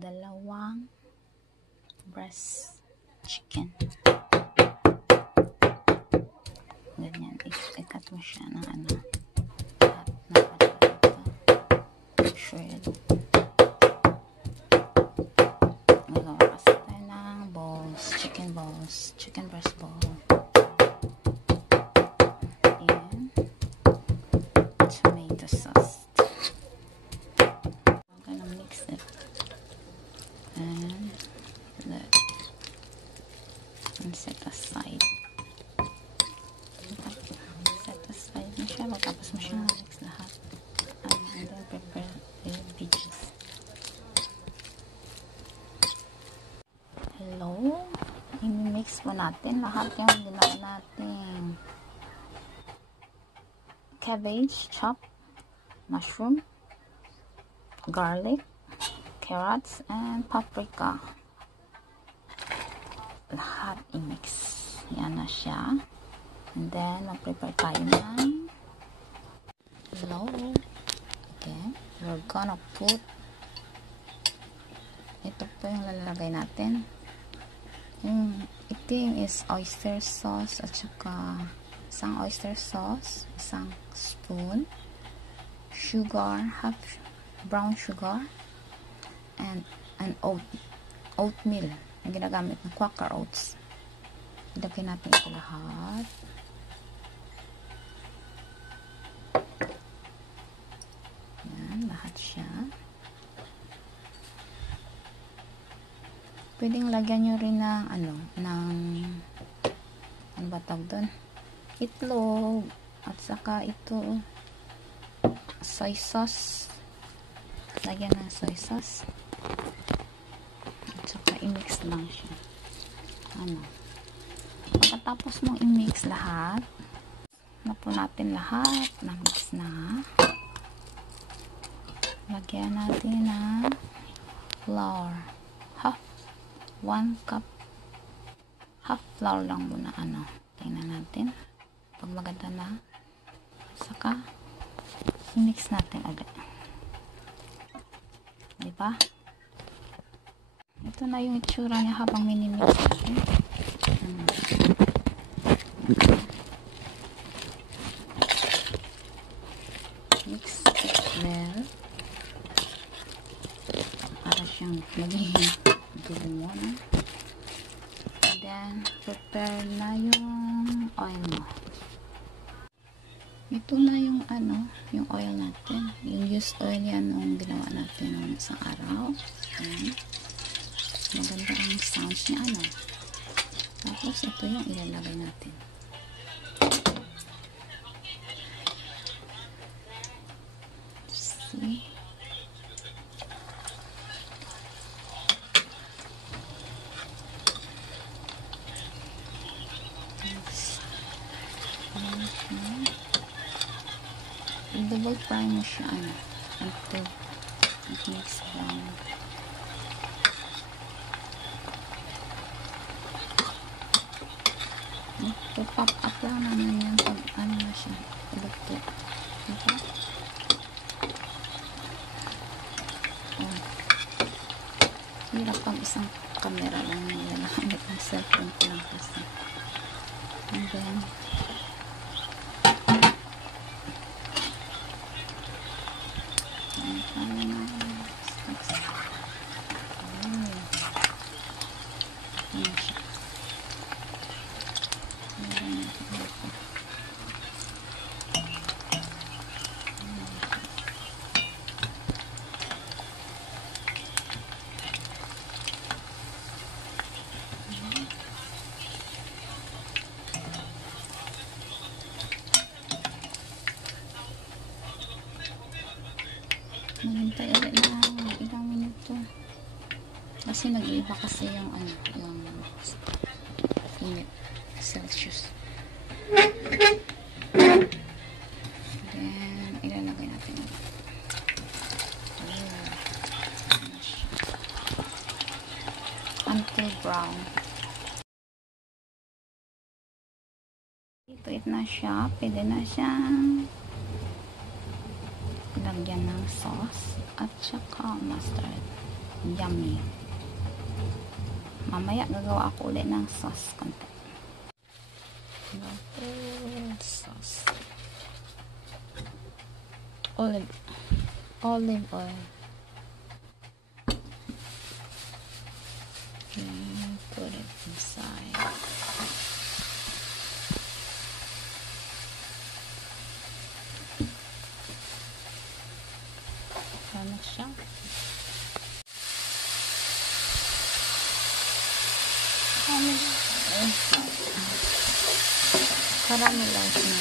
Dalawang breast chicken. Ganyan. I-cut mo siya ng ano. Shred. Magawa kasi tayo ng balls. Chicken balls. Chicken breast ball. And tomato sauce. I'm gonna mix it. And set aside. Set aside mo siya. Tapos mo siya mix lahat. And then prepare the veggies. Hello? I-mix po natin lahat yung ginawa natin. Cabbage, chopped, mushroom, garlic, carrots, and paprika. Lahat i-mix. Yan na siya. And then, mag-prepare tayo ng hello. Okay. We're gonna put ito po yung lalagay natin. Yung itim is oyster sauce at saka isang oyster sauce, isang spoon, sugar, half brown sugar, and an oatmeal na ginagamit ng Quaker Oats. Ilagay natin ito lahat. Yan, lahat siya. Pwedeng lagyan nyo rin ng ano ba tawag doon? Itlog. At saka ito, soy sauce. Lagyan ng soy sauce. At saka i-mix lang siya. Pagkatapos mong i-mix lahat, na po natin lahat. Na-mix na. Lagyan natin ng flour. 1 cup. Half flour lang muna. Tingnan natin. Pag maganda na. Saka, i-mix natin agad. Diba? Ito na yung itsura niya habang minimix natin. Mix it well. Para siyang magiging mo na. And then, prepare na yung oil mo. Ito na yung yung oil natin. Yung used oil yan nung ginawa natin nung isang araw. Ayan. Maganda ang sounds niya, Tapos, ito yung ilalagay natin. See? I-double fry mo siya, until it makes brown. Pop up lang naman yan pag na siya. Ilugto. Diba? Hirap pang isang camera lang yan. Ang cellphone ko lang kasi. And then, maghintay ulit na ilang minuto kasi nag-iiba kasi yung yung init Celsius. Then ilalagay natin until brown. Ito na siya, pwede na siyang lagyan ng sauce at saka mustard. Yummy. Mamaya gagawa ako ulit ng sauce konti. Sauce. Olive oil. Okay, put it inside. Ano siya? Caramelize na.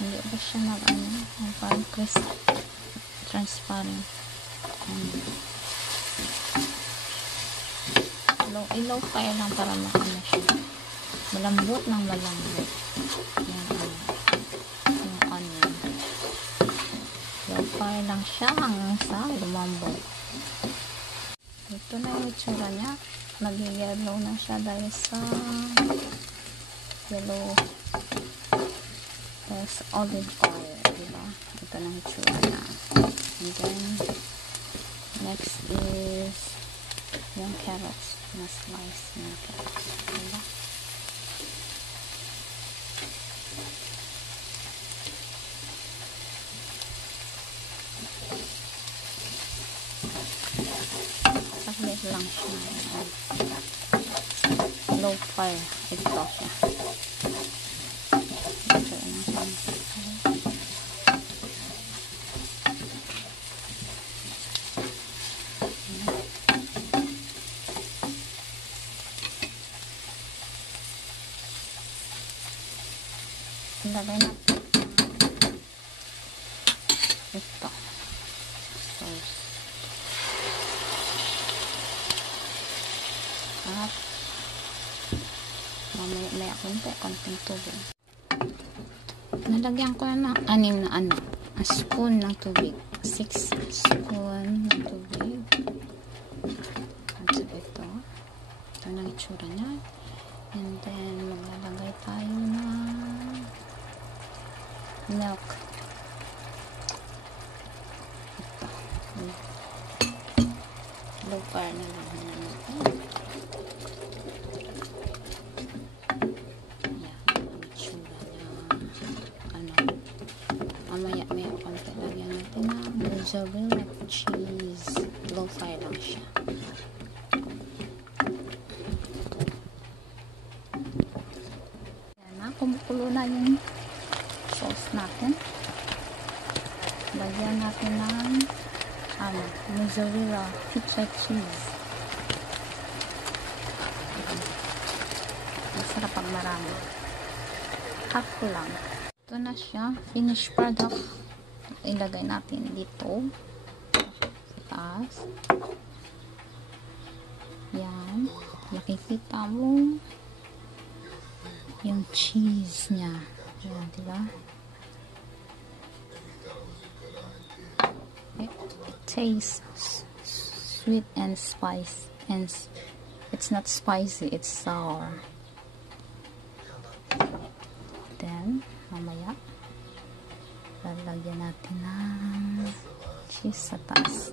Hindi ba siya parang transparent. Low fire lang para siya. Malambot ng malambot. Yan, yung onion. Low fire lang siya hanggang sa lumambot. Ito na yung itsura niya. Nag-yellow na siya dahil sa yellow. There's olive oil, diba? Ito na yung itsura niya. And then, next is yung carrots. Na-slice yung carrots, diba? Saglit lang siya. Low fire. Ito siya. Ilagay natin ito sauce at mamaya konting tubig. Nalagyan ko na ng 6 spoon ng tubig, 6 spoon ng tubig at ito na itsura niya. And then maglalagay tayo ng milk. Low fire na lang natin. Yan, ang itsura niya. Mamaya konti lagyan natin ng mozzarella cheese. Low fire lang siya. Yan na, kumukulo na yung sauce natin. Lagyan natin ng mozzarella pizza cheese. Masarap pag marami. Half ko lang. Ito na siya. Finished product. Ilagay natin dito sa taas. Yan. Makikita mo yung cheese niya. Yan, diba? It tastes sweet and spicy, and it's not spicy, it's sour. Then, mamaya lalagyan natin ng cheese sa taas.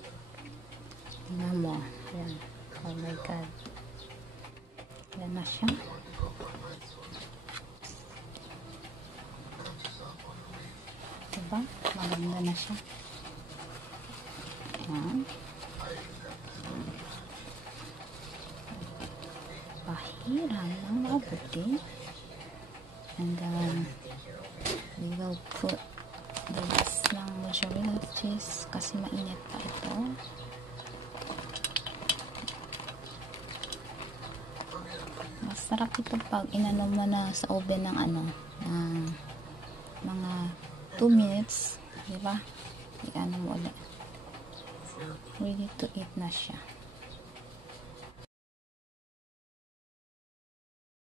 Tingnan mo. Ayan. Oh my God. Ayan na siya. Diba? Maganda na siya. Ayan. Pahiran lang mabuti. And then, we will put the rest ng mozzarella cheese kasi mainit pa ito. Mas Sarap ito pag inano mo na sa oven ng ng mga 2 minutes, di ba? I-ano mo ulit. Ready to eat na siya.